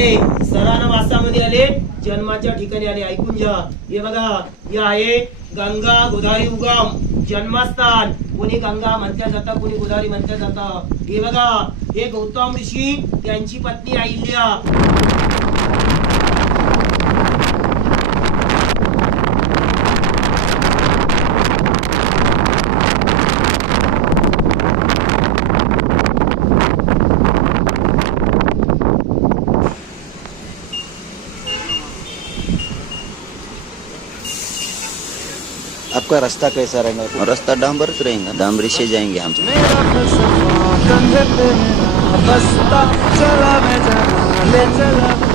आले सरानवासामध्ये आले जन्माच्या ठिकाणी आले. ऐकून घ्या. हे बघा हे आहे गंगा गोदावरी उगम जन्मस्थान. कोणी गंगा म्हणत्या जातं कोणी गोदावरी म्हणत्या जातं. हे बघा हे गौतम ऋषी त्यांची पत्नी अहिल्या. आपका रास्ता कैसा रहेगा रास्ता डांबर रहेगा डांबरी से जाएंगे हम। मेरा फलसफा कंधे पे मेरा बस्ता चला मैं जहाँ ले चला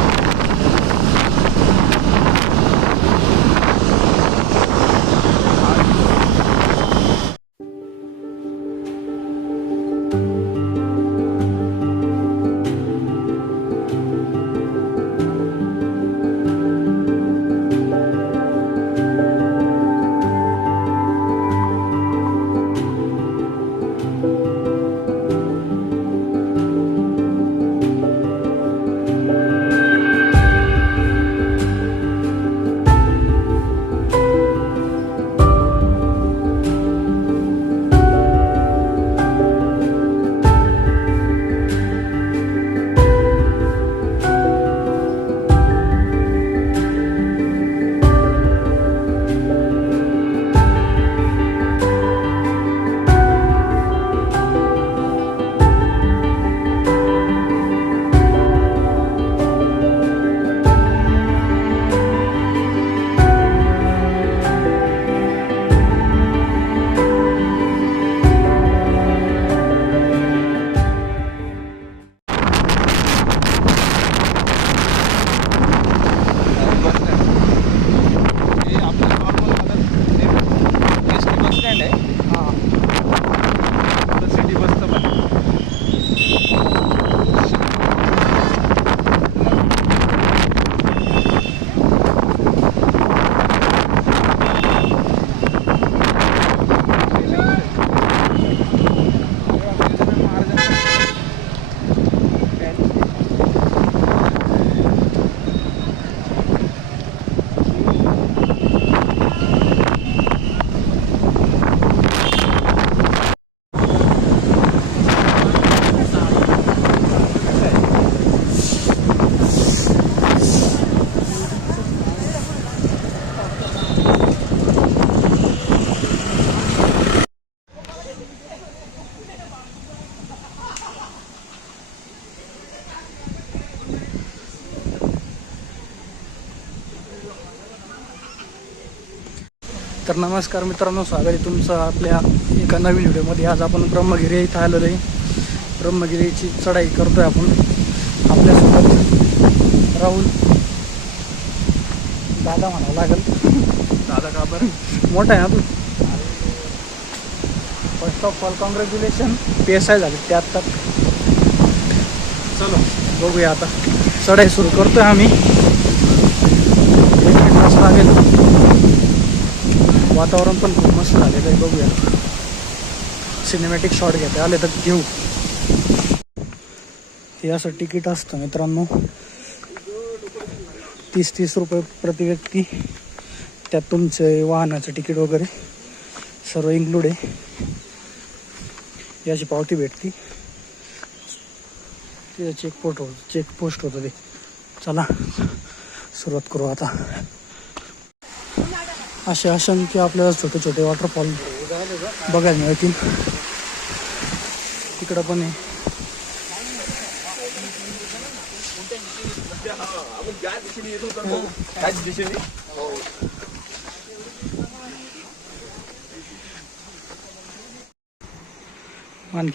तर नमस्कार मित्रांनो स्वागत आहे तुमचं आपल्या एका नवीन व्हिडिओमध्ये. आज आपण ब्रह्मगिरी इथं आलेलो आहे. ब्रह्मगिरीची चढाई करतोय आपण. आपल्यासोबत राहुल दादा म्हणावं लागेल. दादा का बरं? मोठा आहे ना तू? First of all congratulation P S I झाले ते आत्ता चलो बघूया आता. चढाई सुरू करतोय आम्ही एक मिनिट तास लागेल वातावरण पण खूप मस्त झालेलं आहे बघूया. सिनेमॅटिक शॉट घेते आले तर घेऊ. हे असं तिकीट असतं मित्रांनो. तीस तीस रुपये प्रति व्यक्ती. त्यात तुमचे वाहनाचं तिकीट वगैरे सर्व इन्क्लूड आहे. याची पावती भेटती. ते चेक पोस्ट होत चेक पोस्ट होतं ते. चला सुरुवात करू आता. असे असंख्य आपल्याला छोटे छोटे वॉटरफॉल बघायला मिळतील. तिकडं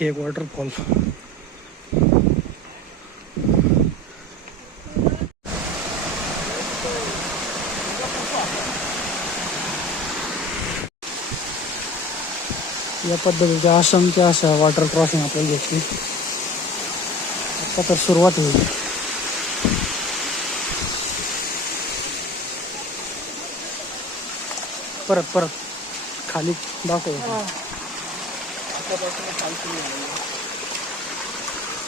एक वॉटरफॉल पद्धतीच्या असंख्य अशा वॉटर क्रॉसिंग आपल्याला घेतली आता तर सुरुवात होईल. परत परत. खाली दाखव.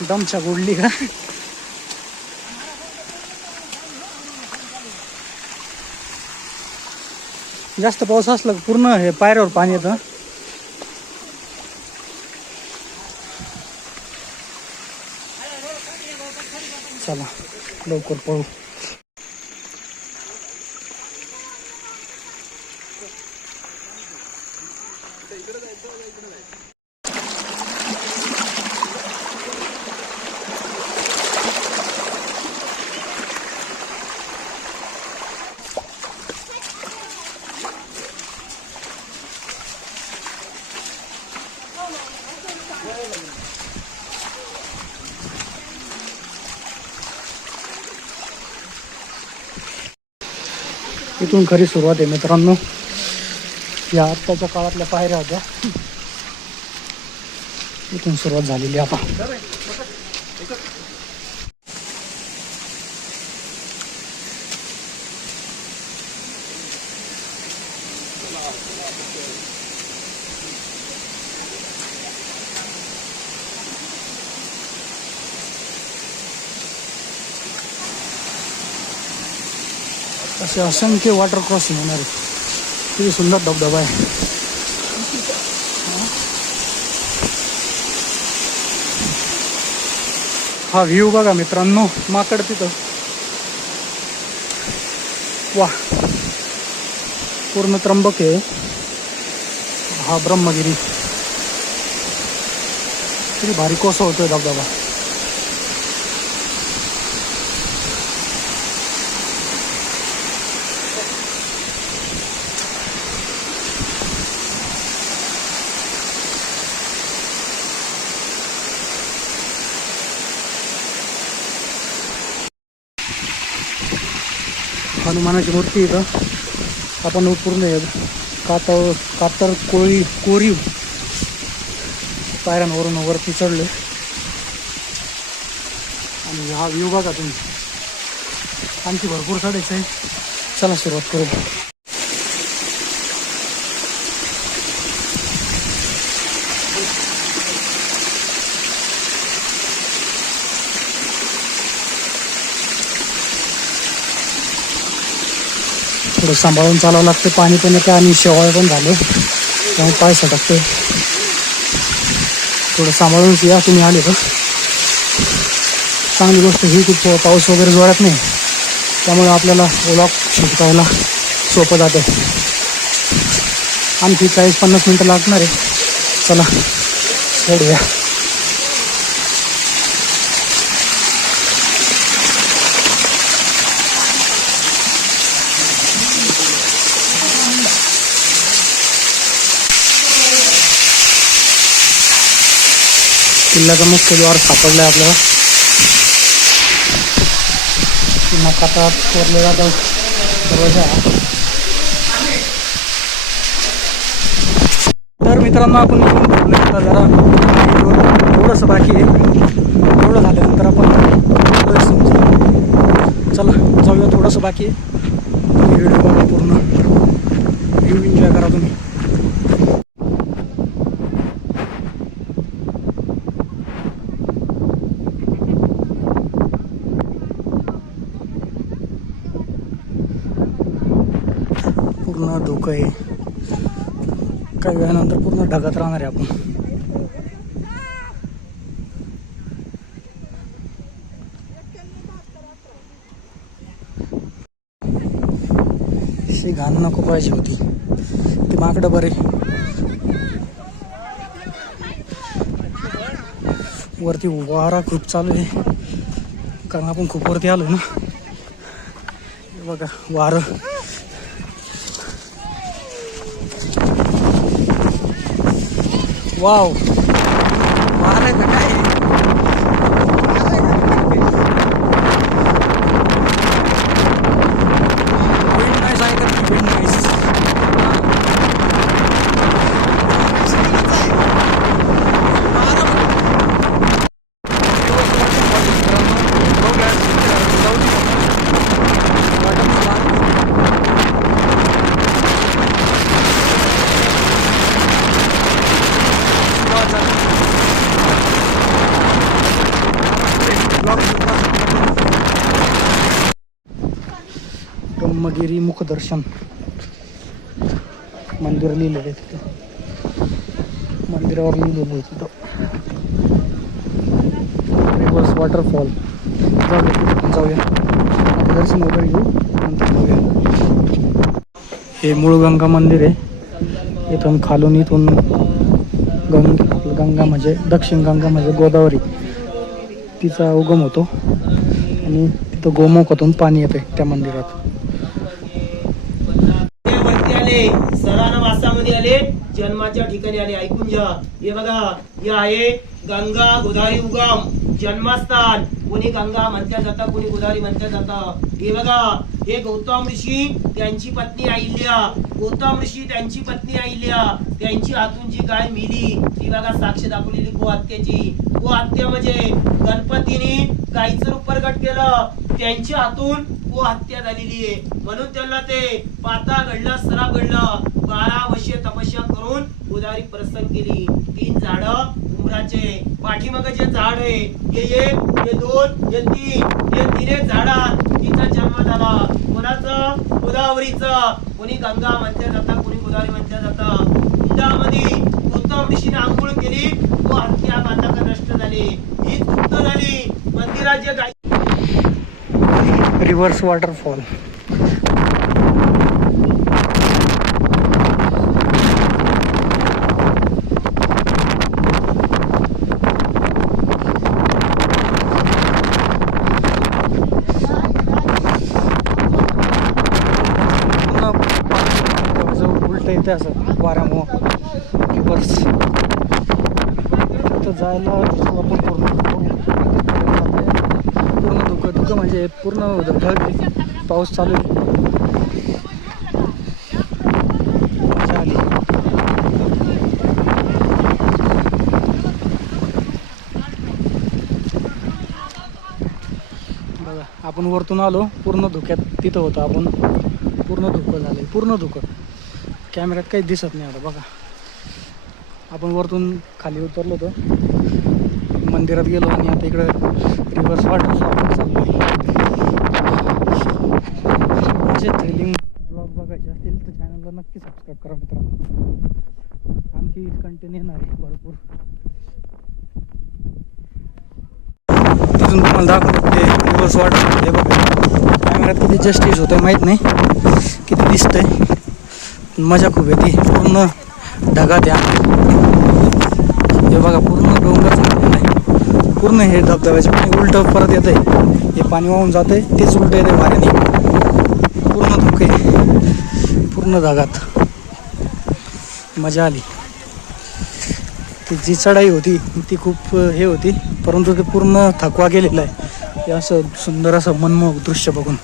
दमछा गोडली का? जास्त पाऊस असला पूर्ण हे पायऱ्यावर पाणी येतं. चला लवकर पळू. इथून खरी सुरुवात आहे मित्रांनो. या आत्ताच्या काळातल्या पायऱ्या होत्या. इथून सुरुवात झालेली आता. असे असंख्य वॉटर क्रॉसिंग होणार आहे किती सुंदर धबधबा आहे. हा व्ह्यू बघा मित्रांनो माकड तिथं. वा पूर्ण त्र्यंबक आहे. हा ब्रह्मगिरी. किती भारी कोसा होतोय धबधबा. हनुमानाची मूर्ती इथं. आपण पूर्ण हे कातर कातर कोळी कोरीव पायऱ्यांवरून वरती चढले आणि हा व्ह्यू बघा तुम्ही. आणखी भरपूर साडेच आहे चला सुरुवात करू थोडं सांभाळून चालावं लागते. पाणी पण येतं आणि शेवाळ पण झाले. त्यामुळे पाय सटकते थोडं सांभाळूनच या तुम्ही आले तर. चांगली गोष्ट ही खूप पाऊस वगैरे जोरात नाही. त्यामुळे आपल्याला ओला शिकवायला सोपं जाते. आणखी चाळीस पन्नास मिनटं लागणार आहे. चला सोडूया. किल्ल्याचा मुख्य द्वार सापडलाय आपल्याला. पुन्हा काता कोरले जातं दरवाजा. तर मित्रांनो आपण आता जरा थोडंसं बाकी आहे. एवढं झाल्यानंतर आपण चला जाऊया थोडंसं बाकी आहे. व्हिडिओ बघा पूर्ण. व्ह्यू एन्जॉय करा तुम्ही पूर्ण धुकं आहे काही वेळानंतर पूर्ण ढगात राहणार आहे आपण. घाण नको पाहिजे होती. ते माकडं बरे. वरती वारा खूप चालू आहे. कारण आपण खूप वरती आलो ना. हे बघा वारं. Wow. ब्रह्मगिरी मुखदर्शन. मंदिर लिहिलेलं आहे तिथं. मंदिरावर लिहिलेलं आहे तिथं. रिवर्स वॉटरफॉल जाऊया जाऊया. दर्शन वगैरे घेऊ नंतर जाऊया. हे मूळगंगा मंदिर आहे. इथून खालून इथून गंग गंगा म्हणजे दक्षिण गंगा म्हणजे गोदावरी. तिचा उगम होतो. आणि तिथं गोमुखातून पाणी येते त्या मंदिरात. आले सरानवासामध्ये आले जन्माच्या ठिकाणी आले. ऐकून घ्या. हे बघा हे आहे गंगा गोदावरी उगम जन्मस्थान. कोणी गंगा म्हणत्या जाता कोणी गोदावरी म्हणत्या जाता. हे बघा हे गौतम ऋषी त्यांची पत्नी आईल्या. गौतम ऋषी त्यांची पत्नी आईल्या. त्यांची हातून जी गाय मिली ती बघा साक्ष दाखवलेली गो हत्याची गो हत्या म्हणजे गणपतीने गायीचं रूप प्रगट केलं. त्यांच्या हातून हत्या झालेली आहे. म्हणून त्यांना ते पाता घडलं सरा घडलं. बारा वर्षीय तपस्या करून उदारी प्रसन्न केली. तीन झाड उमराचे पाठीमाग जे झाड आहे. हे एक हे दोन हे तीन हे तिने झाडात तिचा जन्म झाला. कोणाचा? गोदावरीच. कोणी गंगा म्हणत्या जाता कोणी गोदावरी म्हणत्या जाता. कुंडामध्ये गौतम ऋषीने आंघोळ केली व हत्या बांधका नष्ट झाली. ही तृप्त झाली. मंदिरात जे गाय रिव्हर्स वॉटरफॉल उलट येते असं वाऱ्यामुळं रिव्हर्स तर जायला आपण पूर्ण पूर्ण धुकं धुकं म्हणजे पूर्ण ढग आहे पाऊस चालू आहे. मजा आली बघा आपण वरतून आलो पूर्ण धुक्यात तिथं होतं आपण. पूर्ण धुकं झालं पूर्ण धुकं. कॅमेऱ्यात काही दिसत नाही आता बघा. आपण वरतून खाली उतरलो होतो. मंदिरात गेलो आणि आता इकडं रिव्हर्स वॉटरफॉल चाललो असे थ्रिलिंग ब्लॉग बघायचे असतील तर चॅनलला नक्की सबस्क्राईब करा मित्रांनो. आणखी कंटेंट येणार आहे भरपूर. तिथून तुम्हाला दाखवतो ते रिव्हर्स वॉटरफॉल हे बघा. कॅमेऱ्यात किती जस्टिस होतं माहीत नाही. किती दिसतंय. मजा खूप येते. पूर्ण ढगात या हे बघा पूर्ण डोंगर पूर्ण हे धबधब्याचे पाणी उलटं परत येतं आहे हे पाणी वाहून जातं आहे तेच उलटं येते वाऱ्याने पूर्ण धुके पूर्ण धागात. मजा आली. ती जी चढाई होती ती खूप हे होती परंतु ते पूर्ण थकवा गेलेला आहे. हे असं सुंदर असं मनमोहक दृश्य बघून.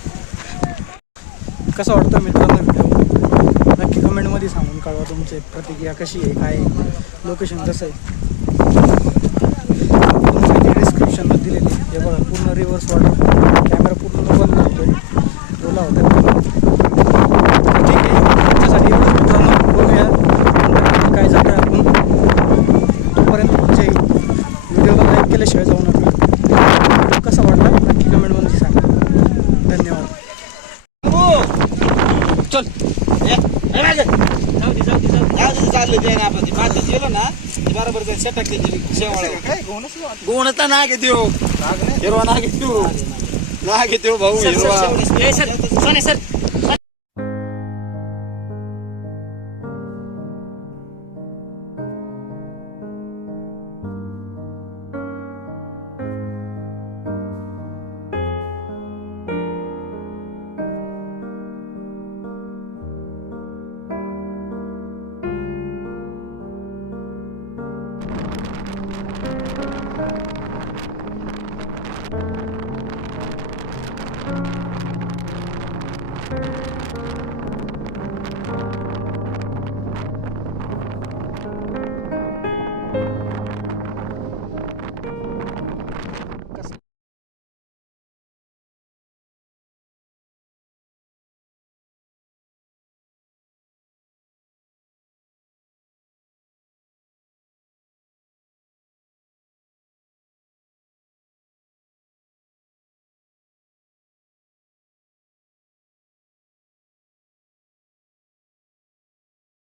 कसं वाटतं मित्रांनो व्हिडिओ? नक्की कमेंटमध्ये सांगून कळवा तुमचे प्रतिक्रिया कशी आहे काय लोकेशन कसं आहे. माहिती दिलेली हे बघा पूर्ण रिव्हर्स वॉटर कॅमेरा पूर्ण बंद करतोय ओला होता ठीक आहे. त्याच्यासाठी एवढं मित्रांनो. बोलूया नक्की काय झालं. आपण तोपर्यंत पुढचे व्हिडिओला लाईक केल्याशिवाय जाऊ नका. कसा वाटला नक्की कमेंटमध्ये सांगा. धन्यवाद. कोणता नाग येतो हिरवा नाग येतो नाग येतो भाऊ हिरवा